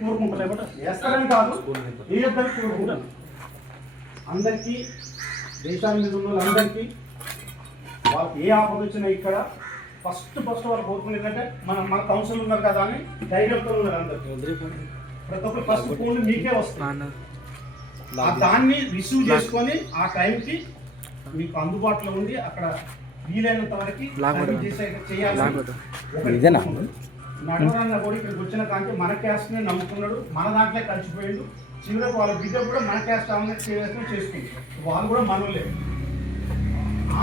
కోరుకుంటా వేస్తారని కాదు, వేయొద్దని కోరుకుంటాను. అందరికీ దేశాల మీద ఉన్న వాళ్ళందరికీ వాళ్ళకి ఏ ఆపద వచ్చినా ఇక్కడ ఫస్ట్ వాళ్ళు కోరుకునేది ఏంటంటే మన కౌన్సిల్ ఉన్నారు కదా అని ధైర్యంతో ఉన్నారు అందరికీ. ప్రతి ఒక్కరు ఫస్ట్ ఫోన్లు మీకే వస్తాయి. దాన్ని రిసీవ్ చేసుకొని ఆ టైంకి మీకు అందుబాటులో ఉండి అక్కడ వీలైనంత వరకు చేయాలి. నడవరాన్న కూడా ఇక్కడికి వచ్చిన కానీ మన క్యాస్ట్నే నమ్ముకున్నాడు, మన దాంట్లో కలిసిపోయాడు. చివరికి వాళ్ళ బిడ్డ కూడా మన క్యాస్ట్ చేసుకుంటారు, వాళ్ళు కూడా మనలే.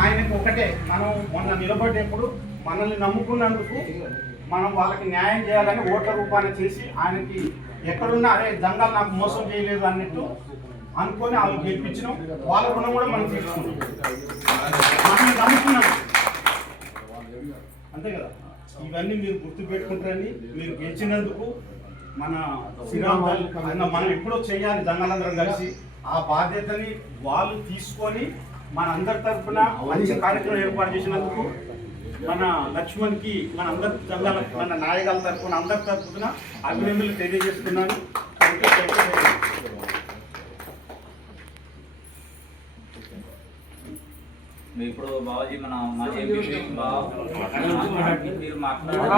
ఆయనకు ఒకటే, మనం మొన్న నిలబడేప్పుడు మనల్ని నమ్ముకున్నందుకు మనం వాళ్ళకి న్యాయం చేయాలని ఓట్ల రూపాన్ని చేసి ఆయనకి ఎక్కడున్నా అరే జంగాలు నాకు మోసం చేయలేదు అన్నట్టు అనుకొని వాళ్ళు గెలిపించినాం. వాళ్ళ రుణం కూడా మనం తీసుకున్నాం, మనల్ని నమ్ముకున్నాం అంతే కదా. ఇవన్నీ మీరు గుర్తుపెట్టుకుంటారని, మీరు గెలిచినందుకు మన శ్రీరామ్ అన్న మనం ఎప్పుడో చేయాలి జంగాలందరం కలిసి. ఆ బాధ్యతని వాళ్ళు తీసుకొని మన అందరి తరఫున మంచి కార్యక్రమం ఏర్పాటు చేసినందుకు మన లక్ష్మణ్కి మన అందరి జంగాల మన నాయకుల తరఫున అందరి తరఫున అభినందనలు తెలియజేస్తున్నాను. ఇప్పుడు బాబాజీ మన మీరు మాట్లాడారు